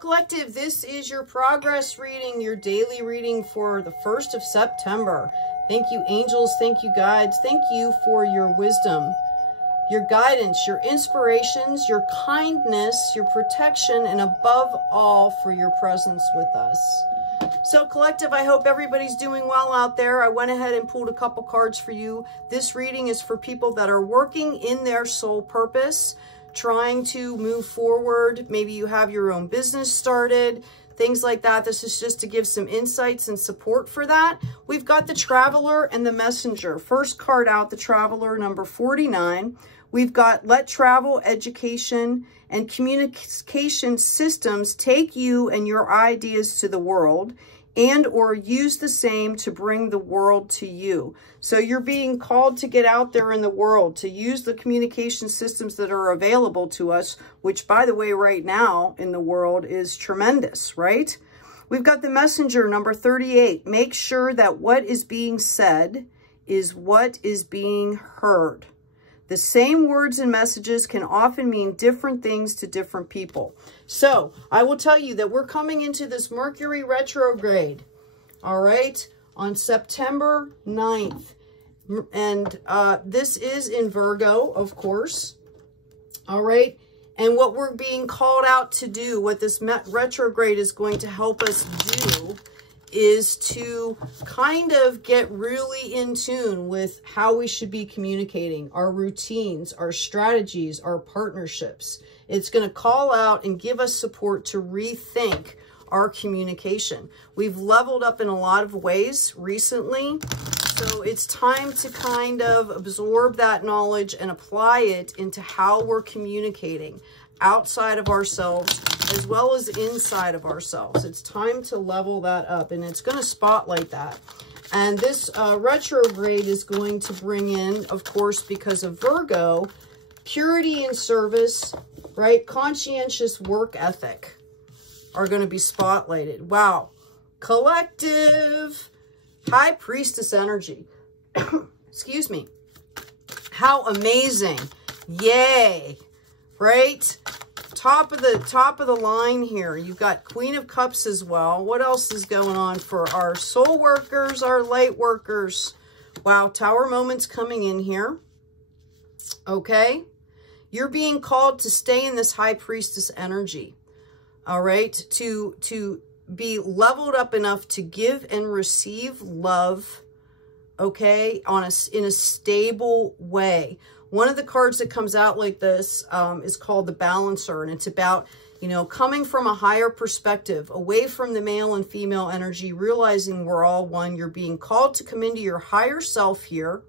Collective, this is your progress reading, your daily reading for the 1st of September. Thank you, angels. Thank you, guides. Thank you for your wisdom, your guidance, your inspirations, your kindness, your protection, and above all, for your presence with us. So, collective, I hope everybody's doing well out there. I went ahead and pulled a couple cards for you. This reading is for people that are working in their soul purpose, trying to move forward. Maybe you have your own business started, things like that. This is just to give some insights and support for that. We've got the Traveler and the Messenger. First card out, the Traveler, number 49. We've got let travel, education, and communication systems take you and your ideas to the world, and or use the same to bring the world to you. So you're being called to get out there in the world, to use the communication systems that are available to us, which, by the way, right now in the world is tremendous, right? We've got the Messenger, number 38. Make sure that what is being said is what is being heard. The same words and messages can often mean different things to different people. So I will tell you that we're coming into this Mercury retrograde, all right, on September 9th. And this is in Virgo, of course, all right? And what we're being called out to do, what this retrograde is going to help us do, is to kind of get really in tune with how we should be communicating, our routines, our strategies, our partnerships. It's going to call out and give us support to rethink our communication. We've leveled up in a lot of ways recently, so it's time to kind of absorb that knowledge and apply it into how we're communicating outside of ourselves as well as inside of ourselves. It's time to level that up, and it's going to spotlight that. And this retrograde is going to bring in, of course, because of Virgo, purity and service, right? Conscientious work ethic are going to be spotlighted. Wow. Collective, High Priestess energy. Excuse me. How amazing. Yay. Right? Top of the line here. You've got Queen of Cups as well. What else is going on for our soul workers, our light workers? Wow, Tower moments coming in here. Okay. You're being called to stay in this High Priestess energy. All right. To be leveled up enough to give and receive love. Okay. In a stable way. One of the cards that comes out like this is called the Balancer, and it's about, you know, coming from a higher perspective, away from the male and female energy, realizing we're all one. You're being called to come into your higher self here,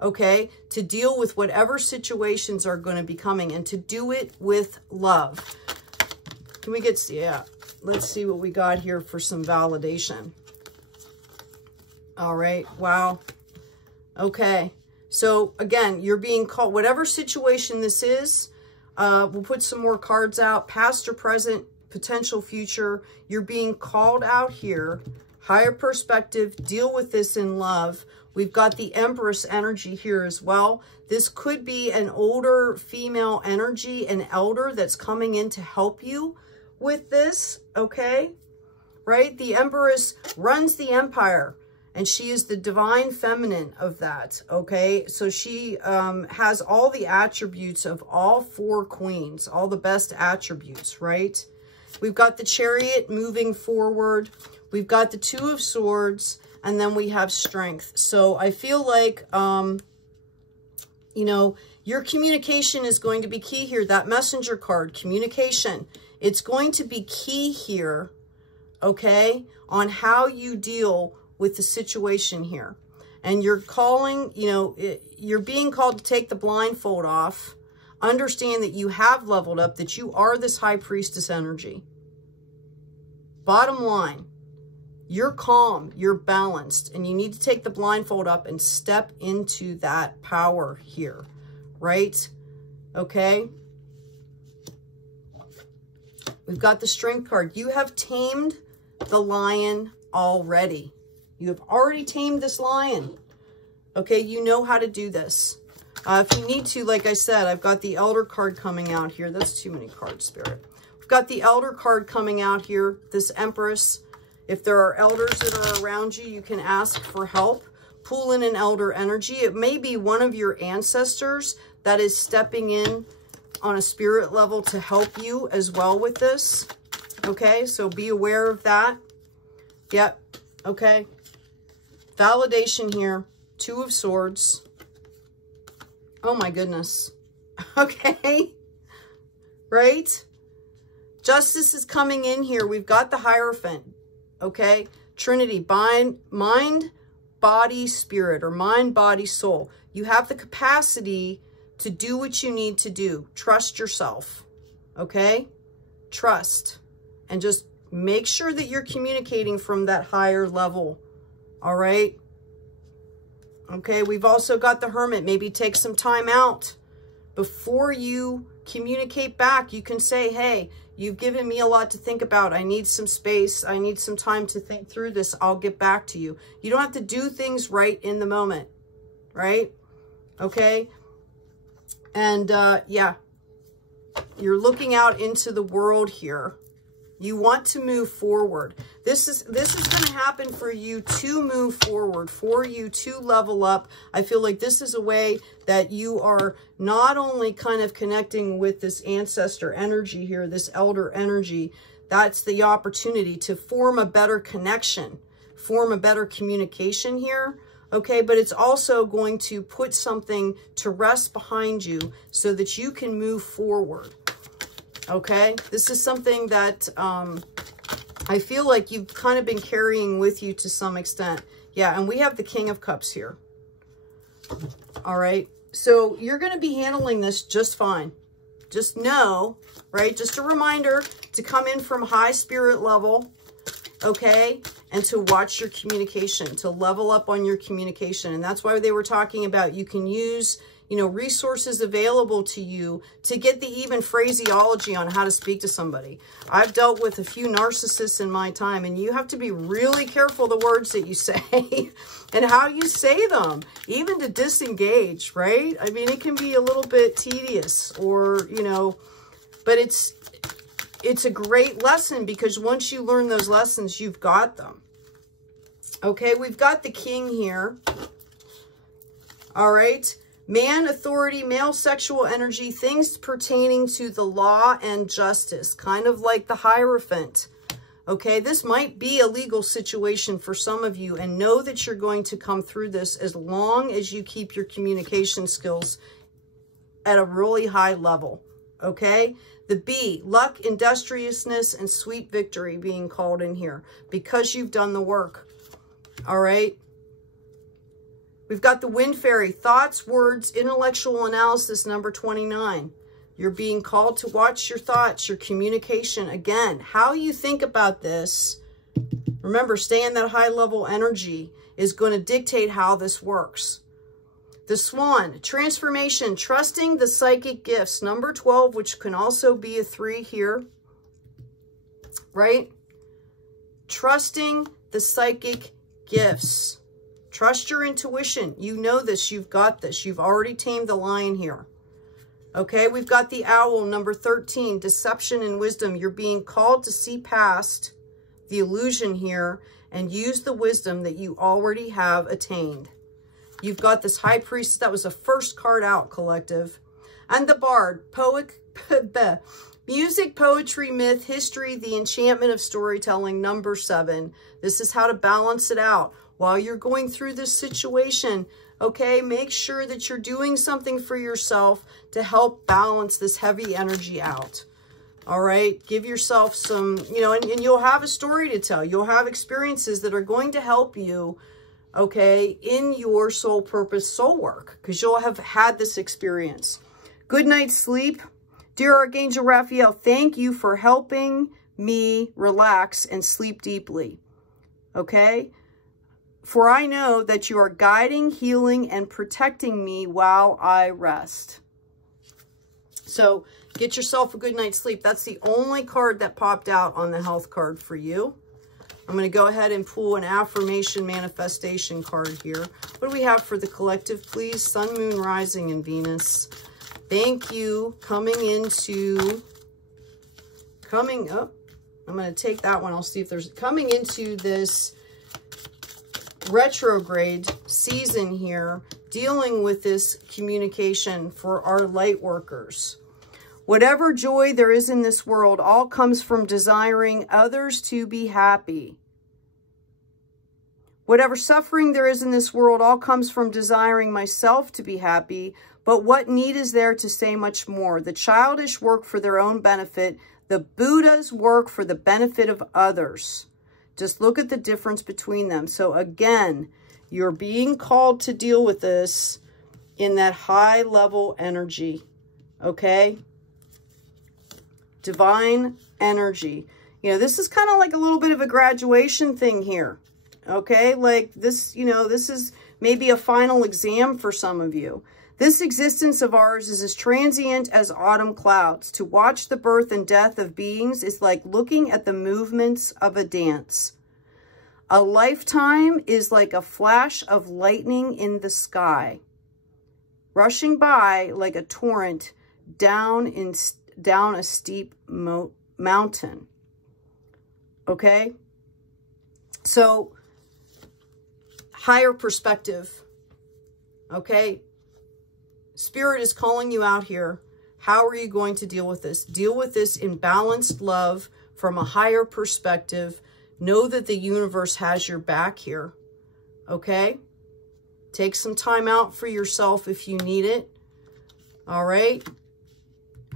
okay, to deal with whatever situations are going to be coming, and to do it with love. Can we get, yeah, let's see what we got here for some validation. All right, wow, okay. So, again, you're being called, whatever situation this is, we'll put some more cards out, past or present, potential future. You're being called out here, higher perspective, deal with this in love. We've got the Empress energy here as well. This could be an older female energy, an elder that's coming in to help you with this, okay? Right? The Empress runs the empire. And she is the divine feminine of that, okay? So she has all the attributes of all four queens, all the best attributes, right? We've got the Chariot moving forward. We've got the Two of Swords, and then we have Strength. So I feel like, you know, your communication is going to be key here. That Messenger card, communication, it's going to be key here, okay, on how you deal with the situation here. And you're calling, you know, you're being called to take the blindfold off, understand that you have leveled up, that you are this High Priestess energy. Bottom line, you're calm, you're balanced, and you need to take the blindfold up and step into that power here, right? Okay. We've got the Strength card. You have tamed the lion already. You have already tamed this lion. Okay, you know how to do this. If you need to, like I said, I've got the Elder card coming out here. That's too many cards, Spirit. We've got the Elder card coming out here, this Empress. If there are elders that are around you, you can ask for help. Pull in an elder energy. It may be one of your ancestors that is stepping in on a spirit level to help you as well with this. Okay, so be aware of that. Yep, okay. Validation here. Two of Swords. Oh my goodness. Okay. Right? Justice is coming in here. We've got the Hierophant. Okay. Trinity. Mind, body, spirit, or mind, body, soul. You have the capacity to do what you need to do. Trust yourself. Okay. Trust. And just make sure that you're communicating from that higher level. All right. Okay, we've also got the Hermit. Maybe take some time out before you communicate back. You can say, hey, you've given me a lot to think about. I need some space. I need some time to think through this. I'll get back to you. You don't have to do things right in the moment, right? Okay. And yeah, you're looking out into the world here. You want to move forward. This is going to happen for you to move forward, for you to level up. I feel like this is a way that you are not only kind of connecting with this ancestor energy here, this elder energy. That's the opportunity to form a better connection, form a better communication here. Okay, but it's also going to put something to rest behind you so that you can move forward. Okay, this is something that I feel like you've kind of been carrying with you to some extent. Yeah, and we have the King of Cups here. All right, so you're going to be handling this just fine. Just know, right, just a reminder to come in from high spirit level, okay, and to watch your communication, to level up on your communication. And that's why they were talking about you can use, you know, resources available to you to get the even phraseology on how to speak to somebody. I've dealt with a few narcissists in my time, and you have to be really careful the words that you say and how you say them, even to disengage, right? I mean, it can be a little bit tedious or, you know, but it's a great lesson because once you learn those lessons, you've got them. Okay, we've got the King here. All right. Man, authority, male sexual energy, things pertaining to the law and justice, kind of like the Hierophant. Okay, this might be a legal situation for some of you, and know that you're going to come through this as long as you keep your communication skills at a really high level. Okay, the B, luck, industriousness, and sweet victory being called in here because you've done the work. All right. We've got the Wind Fairy, thoughts, words, intellectual analysis, number 29. You're being called to watch your thoughts, your communication. Again, how you think about this, remember, stay in that high level energy is going to dictate how this works. The Swan, transformation, trusting the psychic gifts, number 12, which can also be a 3 here, right? Trusting the psychic gifts. Trust your intuition. You know this. You've got this. You've already tamed the lion here. Okay, we've got the Owl, number 13, deception and wisdom. You're being called to see past the illusion here and use the wisdom that you already have attained. You've got this High Priestess. That was the first card out, collective. And the Bard, music, poetry, myth, history, the enchantment of storytelling, number 7. This is how to balance it out. While you're going through this situation, okay, make sure that you're doing something for yourself to help balance this heavy energy out. All right, give yourself some, you know, and you'll have a story to tell. You'll have experiences that are going to help you, okay, in your soul purpose, soul work, because you'll have had this experience. Good night's sleep. Dear Archangel Raphael, thank you for helping me relax and sleep deeply, okay? For I know that you are guiding, healing, and protecting me while I rest. So get yourself a good night's sleep. That's the only card that popped out on the health card for you. I'm going to go ahead and pull an affirmation manifestation card here. What do we have for the collective, please? Sun, Moon, Rising, and Venus. Thank you. Coming into coming up. I'm going to take that one. I'll see if there's coming into this retrograde season here, dealing with this communication for our light workers. Whatever joy there is in this world all comes from desiring others to be happy. Whatever suffering there is in this world all comes from desiring myself to be happy. But what need is there to say much more? The childish work for their own benefit. The Buddhas work for the benefit of others. Just look at the difference between them. So again, you're being called to deal with this in that high level energy. Okay? Divine energy. You know, this is kind of like a little bit of a graduation thing here. Okay? Like this, you know, this is maybe a final exam for some of you. This existence of ours is as transient as autumn clouds. To watch the birth and death of beings is like looking at the movements of a dance. A lifetime is like a flash of lightning in the sky, rushing by like a torrent down a steep mountain. Okay? So, higher perspective. Okay? Spirit is calling you out here. How are you going to deal with this? Deal with this in balanced love from a higher perspective. Know that the universe has your back here. Okay? Take some time out for yourself if you need it. All right?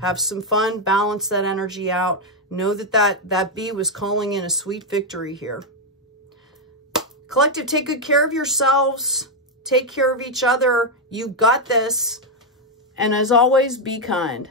Have some fun. Balance that energy out. Know that bee was calling in a sweet victory here. Collective, take good care of yourselves. Take care of each other. You got this. And as always, be kind.